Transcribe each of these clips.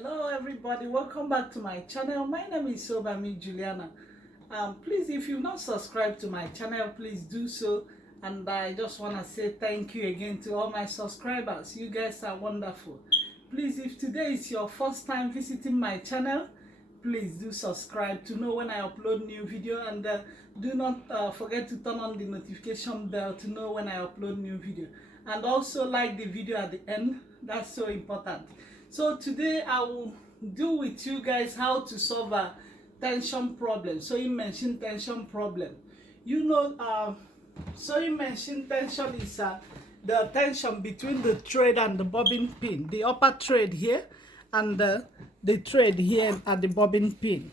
Hello everybody, welcome back to my channel. My name is Obami Juliana. Please, if you've not subscribed to my channel, please do so. And I just want to say thank you again to all my subscribers. You guys are wonderful. Please, if today is your first time visiting my channel, please do subscribe to know when I upload new video, and do not forget to turn on the notification bell to know when I upload new video, and also like the video at the end. That's so important. So today I will do with you guys how to solve a tension problem. Sewing machine tension problem. You know, sewing machine tension is the tension between the thread and the bobbin pin, the upper thread here and the thread here at the bobbin pin.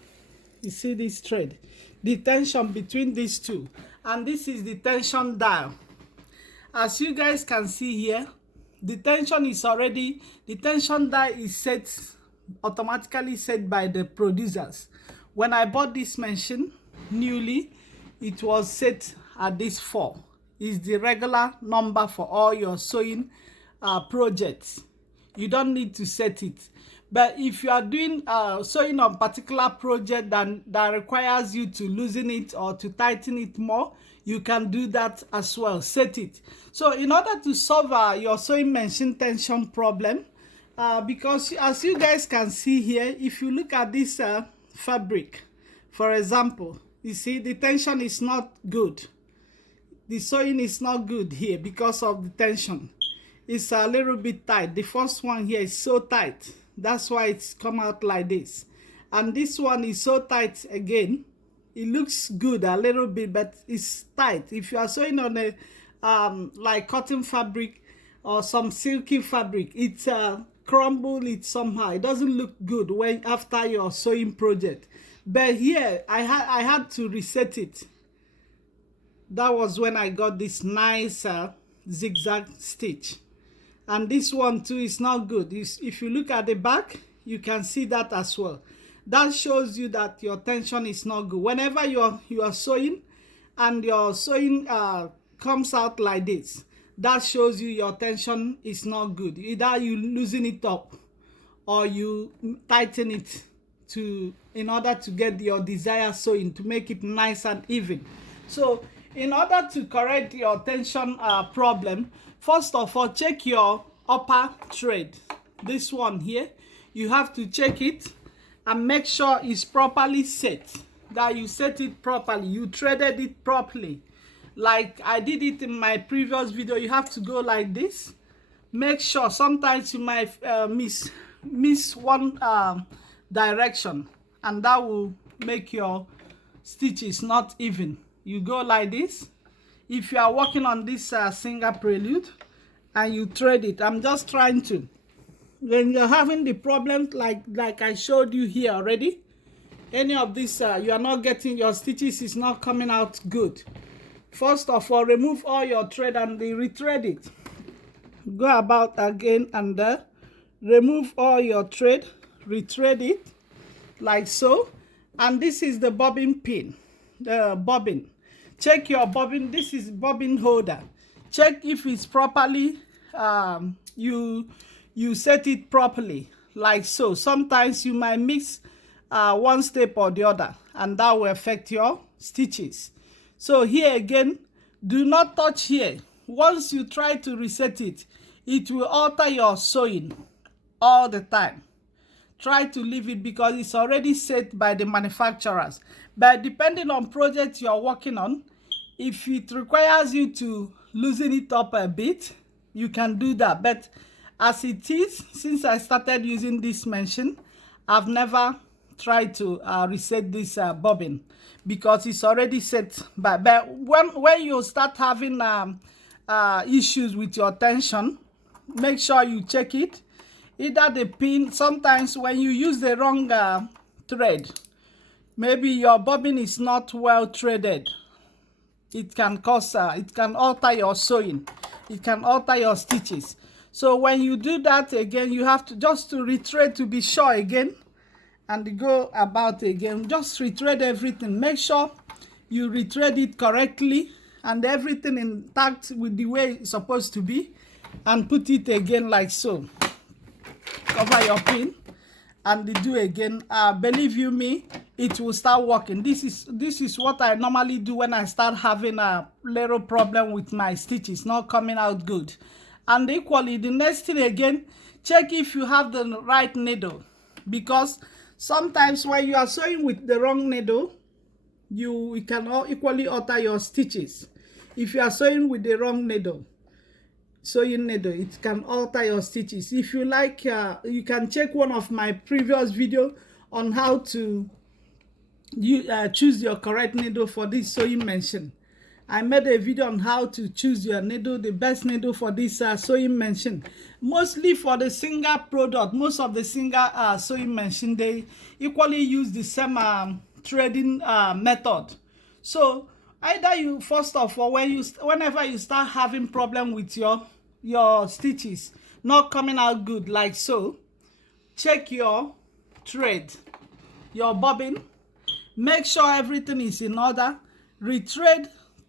You see this thread, the tension between these two, and this is the tension dial. As you guys can see here, the tension dial is set, automatically set by the producers. When I bought this machine newly, it was set at this 4. Is the regular number for all your sewing projects. You don't need to set it. But if you are doing sewing on particular project that requires you to loosen it or to tighten it more, you can do that as well. Set it. So in order to solve your sewing machine tension problem, because as you guys can see here, if you look at this fabric, for example, you see the tension is not good. The sewing is not good here because of the tension. It's a little bit tight. The first one here is so tight. That's why it's come out like this. And this one is so tight again. It looks good a little bit, but it's tight. If you are sewing on a like cotton fabric or some silky fabric, it crumble it somehow. It doesn't look good when after your sewing project. But here I had to reset it. That was when I got this nice zigzag stitch. And this one too is not good. If you look at the back, you can see that as well. That shows you that your tension is not good. Whenever you are sewing and your sewing comes out like this, that shows you your tension is not good. Either you loosen it up or you tighten it in order to get your desired sewing, to make it nice and even. So in order to correct your tension problem, first of all, check your upper thread. This one here, you have to check it and make sure it's properly set, that you set it properly, you threaded it properly. Like I did it in my previous video, you have to go like this. Make sure, sometimes you might miss one direction, and that will make your stitches not even. You go like this. If you are working on this single prelude and you thread it, I'm just trying to, when you're having the problem like I showed you here already, any of this you are not getting, your stitches is not coming out good. First of all, remove all your thread and rethread it. Go about again and remove all your thread, rethread it like so. And this is the bobbin pin, the bobbin. Check your bobbin. This is bobbin holder. Check if it's properly, you set it properly like so. Sometimes you might mix one step or the other, and that will affect your stitches. So here again, do not touch here. Once you try to reset it, it will alter your sewing all the time. Try to leave it because it's already set by the manufacturers. But depending on project you're working on, if it requires you to loosen it up a bit, you can do that. But as it is, since I started using this machine, I've never tried to reset this bobbin because it's already set. But when you start having issues with your tension, make sure you check it. Either the pin, sometimes when you use the wrong thread, maybe your bobbin is not well threaded, it can cause, it can alter your sewing, it can alter your stitches. So when you do that again, you have to just to rethread to be sure again, and go about again. Just rethread everything. Make sure you rethread it correctly and everything intact with the way it's supposed to be, and put it again like so. Cover your pin and do again, believe you me, it will start working. This is what I normally do when I start having a little problem with my stitches not coming out good. And equally, the next thing again, check if you have the right needle, because sometimes when you are sewing with the wrong needle, you can equally alter your stitches. If you are sewing with the wrong needle, sewing needle, it can alter your stitches. If you like, you can check one of my previous video on how to choose your correct needle for this sewing machine. I made a video on how to choose your needle, the best needle for this sewing machine. Mostly for the single product, most of the single sewing machine, they equally use the same threading method. So either you, first of all, whenever you start having problem with your stitches not coming out good like so, check your thread, your bobbin, make sure everything is in order,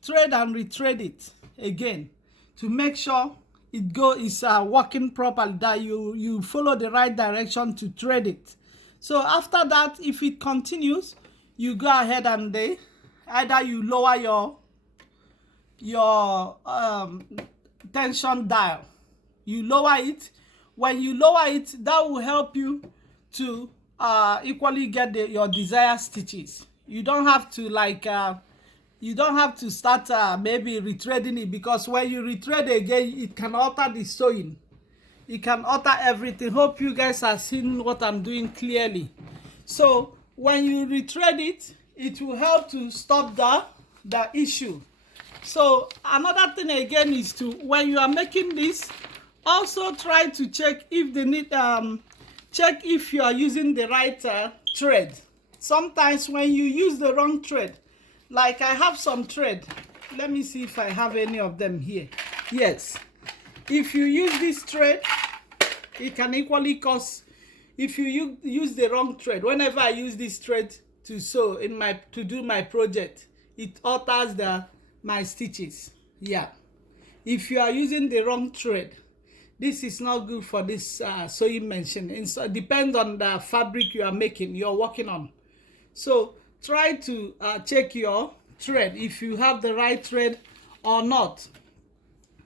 thread and retread it again to make sure it is working properly, that you follow the right direction to thread it. So after that, if it continues, you go ahead and either you lower your tension dial, you lower it. When you lower it, that will help you to equally get your desired stitches. You don't have to start maybe retreading it, because when you retread again, it can alter the sewing. It can alter everything. Hope you guys are seeing what I'm doing clearly. So when you retread it, it will help to stop the issue. So another thing again is to, when you are making this, also try to check if check if you are using the right thread. Sometimes when you use the wrong thread, like I have some thread, let me see if I have any of them here. Yes, if you use this thread, it can equally cause, if you use the wrong thread. Whenever I use this thread to sew to do my project, it alters my stitches. Yeah, if you are using the wrong thread, this is not good for this sewing machine. It depends on the fabric you are making, you're working on. So try to check your thread, if you have the right thread or not.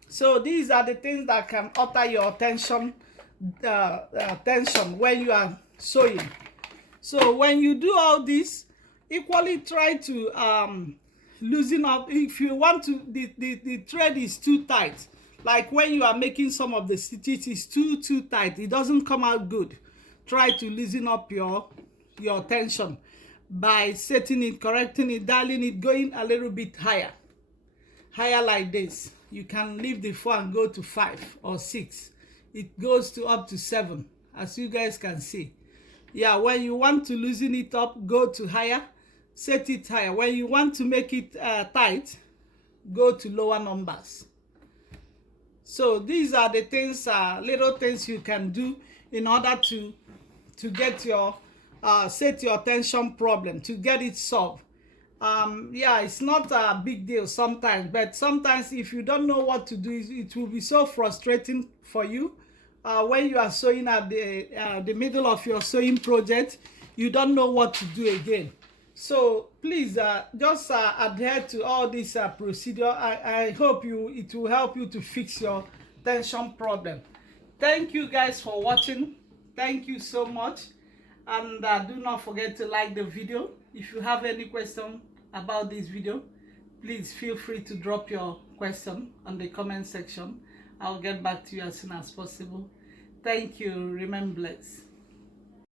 So these are the things that can alter your tension when you are sewing. So when you do all this, equally try to loosen up. If you want to, the thread is too tight, like when you are making some of the stitches, it's too tight, it doesn't come out good. Try to loosen up your tension by setting it, correcting it, dialing it, going a little bit higher like this. You can leave the 4 and go to 5 or 6. It goes to up to 7, as you guys can see. Yeah, when you want to loosen it up, go to higher, set it higher. When you want to make it tight, go to lower numbers. So these are the things, little things you can do in order to get your set your tension problem, to get it solved. Yeah, it's not a big deal sometimes, but sometimes if you don't know what to do, it will be so frustrating for you when you are sewing at the middle of your sewing project. You don't know what to do again. So please just adhere to all this procedure. I hope it will help you to fix your tension problem. Thank you guys for watching. Thank you so much. And do not forget to like the video. If you have any question about this video, please feel free to drop your question on the comment section. I'll get back to you as soon as possible. Thank you. Remain blessed.